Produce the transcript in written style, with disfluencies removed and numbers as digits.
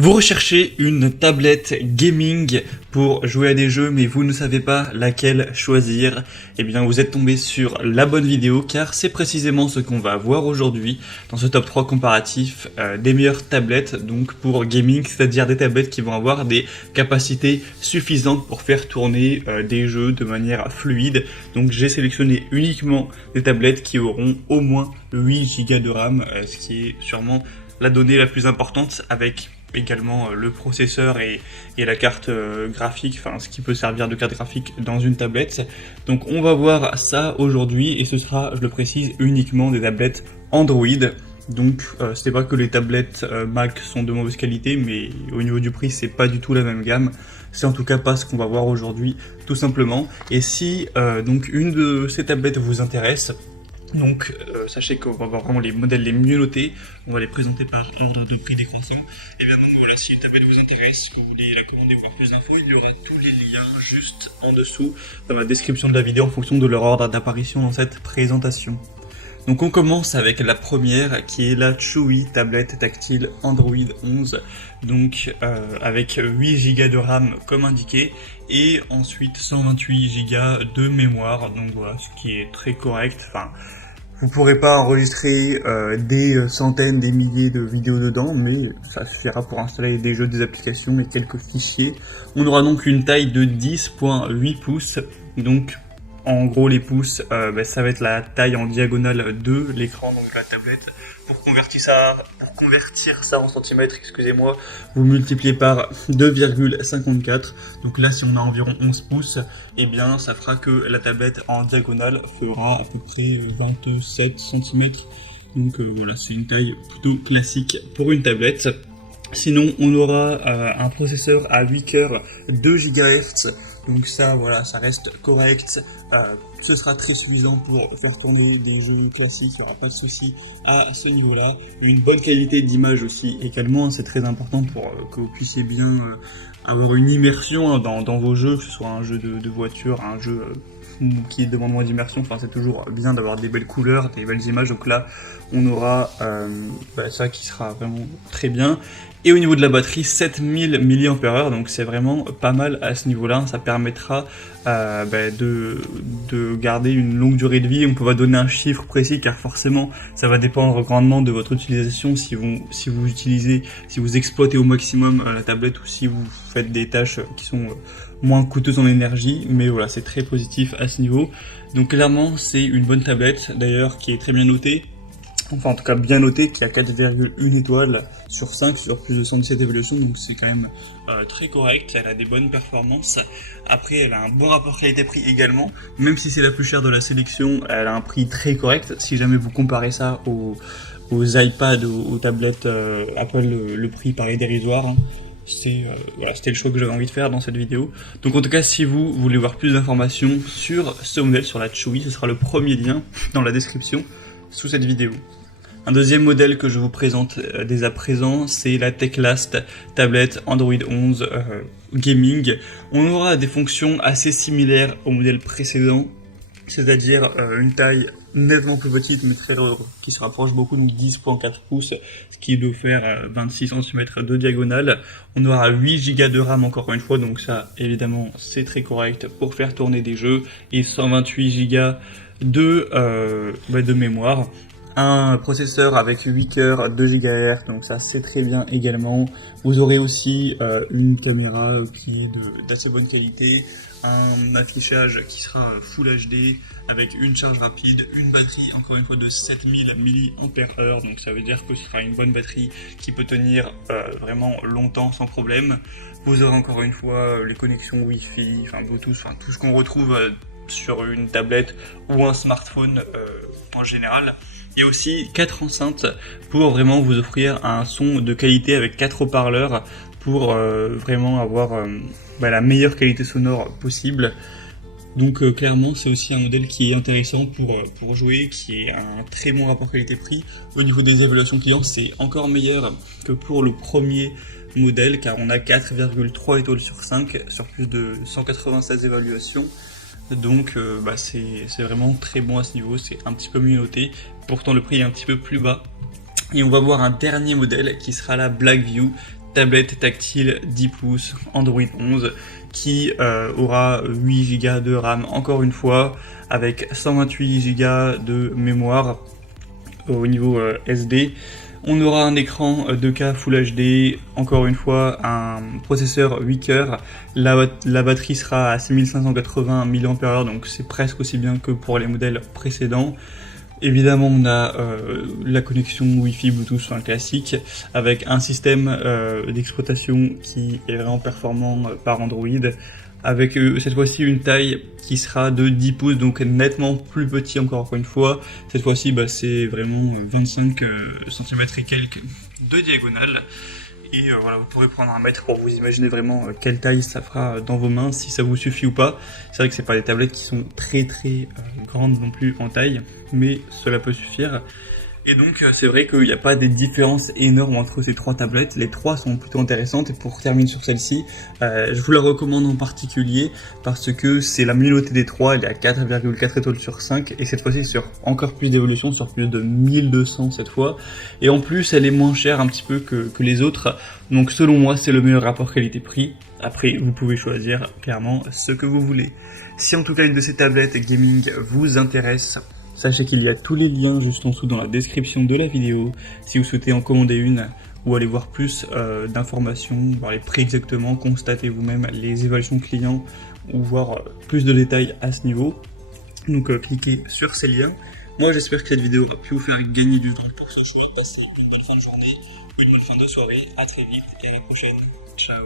Vous recherchez une tablette gaming pour jouer à des jeux mais vous ne savez pas laquelle choisir. Eh bien vous êtes tombé sur la bonne vidéo car c'est précisément ce qu'on va voir aujourd'hui dans ce top 3 comparatif des meilleures tablettes donc pour gaming, c'est-à-dire des tablettes qui vont avoir des capacités suffisantes pour faire tourner des jeux de manière fluide. Donc j'ai sélectionné uniquement des tablettes qui auront au moins 8 Go de RAM, ce qui est sûrement la donnée la plus importante, avec également le processeur et la carte graphique, enfin ce qui peut servir de carte graphique dans une tablette. Donc on va voir ça aujourd'hui et ce sera, je le précise, uniquement des tablettes Android. Donc c'est pas que les tablettes Mac sont de mauvaise qualité, mais au niveau du prix c'est pas du tout la même gamme. C'est en tout cas pas ce qu'on va voir aujourd'hui tout simplement. Et si donc une de ces tablettes vous intéresse, donc sachez qu'on va voir vraiment les modèles les mieux notés, on va les présenter par ordre de prix décroissant. Et bien donc voilà, si une tablette vous intéresse, que vous voulez la commander ou voir plus d'infos, il y aura tous les liens juste en dessous dans la description de la vidéo en fonction de leur ordre d'apparition dans cette présentation. Donc on commence avec la première qui est la Chewy tablette tactile Android 11, donc avec 8 Go de RAM comme indiqué et ensuite 128 Go de mémoire, donc voilà, ce qui est très correct. Enfin, vous pourrez pas enregistrer des centaines, des milliers de vidéos dedans, mais ça suffira pour installer des jeux, des applications et quelques fichiers. On aura donc une taille de 10.8 pouces, donc en gros les pouces, ça va être la taille en diagonale de l'écran, donc de la tablette. Pour convertir ça en centimètres, excusez-moi, vous multipliez par 2,54. Donc là, si on a environ 11 pouces, eh bien ça fera que la tablette en diagonale fera à peu près 27 cm. Donc voilà, c'est une taille plutôt classique pour une tablette. Sinon, on aura un processeur à 8 cœurs 2 GHz. Donc ça, voilà, ça reste correct. Ce sera très suffisant pour faire tourner des jeux classiques, il n'y aura pas de souci à ce niveau-là. Une bonne qualité d'image aussi également, c'est très important pour que vous puissiez bien avoir une immersion dans vos jeux, que ce soit un jeu de voiture, un jeu qui demande moins d'immersion. Enfin, c'est toujours bien d'avoir des belles couleurs, des belles images. Donc là, on aura ça qui sera vraiment très bien. Et au niveau de la batterie, 7000 mAh, donc c'est vraiment pas mal à ce niveau-là. Ça permettra de garder une longue durée de vie. On peut pas donner un chiffre précis car forcément ça va dépendre grandement de votre utilisation. Si vous exploitez au maximum la tablette ou si vous faites des tâches qui sont moins coûteuses en énergie. Mais voilà, c'est très positif à ce niveau. Donc clairement c'est une bonne tablette d'ailleurs qui est très bien notée. Enfin en tout cas bien noté, qui a 4,1 étoiles sur 5 sur plus de 117 évaluations, donc c'est quand même très correct, elle a des bonnes performances. Après elle a un bon rapport qualité-prix également, même si c'est la plus chère de la sélection, elle a un prix très correct. Si jamais vous comparez ça aux iPads, aux tablettes Apple, le prix paraît dérisoire. Hein. C'était le choix que j'avais envie de faire dans cette vidéo. Donc en tout cas, si vous voulez voir plus d'informations sur ce modèle, sur la Chewy, ce sera le premier lien dans la description sous cette vidéo. Un deuxième modèle que je vous présente dès à présent, c'est la Teclast tablette Android 11 Gaming. On aura des fonctions assez similaires au modèle précédent, c'est-à-dire une taille nettement plus petite mais très lourde, qui se rapproche beaucoup, donc 10.4 pouces, ce qui doit faire 26 cm de diagonale. On aura 8 Go de RAM encore une fois, donc ça évidemment c'est très correct pour faire tourner des jeux, et 128 Go de mémoire. Un processeur avec 8 cœurs 2 GHz, donc ça c'est très bien également. Vous aurez aussi une caméra qui est d'assez bonne qualité, un affichage qui sera Full HD avec une charge rapide, une batterie encore une fois de 7000 mAh, donc ça veut dire que ce sera une bonne batterie qui peut tenir vraiment longtemps sans problème. Vous aurez encore une fois les connexions Wi-Fi, enfin Bluetooth, enfin tout ce qu'on retrouve sur une tablette ou un smartphone en général. Il y a aussi 4 enceintes pour vraiment vous offrir un son de qualité avec 4 haut-parleurs pour vraiment avoir la meilleure qualité sonore possible. Donc clairement c'est aussi un modèle qui est intéressant pour jouer, qui est un très bon rapport qualité-prix. Au niveau des évaluations clients, c'est encore meilleur que pour le premier modèle car on a 4,3 étoiles sur 5 sur plus de 196 évaluations. Donc c'est vraiment très bon à ce niveau, c'est un petit peu mieux noté, pourtant le prix est un petit peu plus bas. Et on va voir un dernier modèle qui sera la Blackview tablette tactile 10 pouces Android 11 qui aura 8 Go de RAM encore une fois, avec 128 Go de mémoire au niveau SD. On aura un écran 2K Full HD, encore une fois un processeur 8 cœurs, la batterie sera à 6580 mAh, donc c'est presque aussi bien que pour les modèles précédents. Évidemment, on a la connexion Wi-Fi Bluetooth classique, avec un système d'exploitation qui est vraiment performant par Android, avec cette fois-ci une taille qui sera de 10 pouces, donc nettement plus petit encore une fois. Cette fois-ci, c'est vraiment 25 cm et quelques de diagonale. Et voilà, vous pourrez prendre un mètre pour vous imaginer vraiment quelle taille ça fera dans vos mains, si ça vous suffit ou pas. C'est vrai que c'est pas des tablettes qui sont très grandes non plus en taille, mais cela peut suffire. Et donc c'est vrai qu'il n'y a pas des différences énormes entre ces trois tablettes, les trois sont plutôt intéressantes, et pour terminer sur celle-ci, je vous la recommande en particulier parce que c'est la mieux notée des trois, elle est à 4,4 étoiles sur 5, et cette fois-ci sur encore plus d'évolution, sur plus de 1200 cette fois, et en plus elle est moins chère un petit peu que les autres, donc selon moi c'est le meilleur rapport qualité-prix. Après vous pouvez choisir clairement ce que vous voulez. Si en tout cas une de ces tablettes gaming vous intéresse, sachez qu'il y a tous les liens juste en dessous dans la description de la vidéo, si vous souhaitez en commander une ou aller voir plus d'informations, voir les prix exactement, constater vous-même les évaluations clients ou voir plus de détails à ce niveau. Donc cliquez sur ces liens. Moi j'espère que cette vidéo a pu vous faire gagner du temps pour ce choix. Passez une belle fin de journée ou une bonne fin de soirée. À très vite et à la prochaine. Ciao.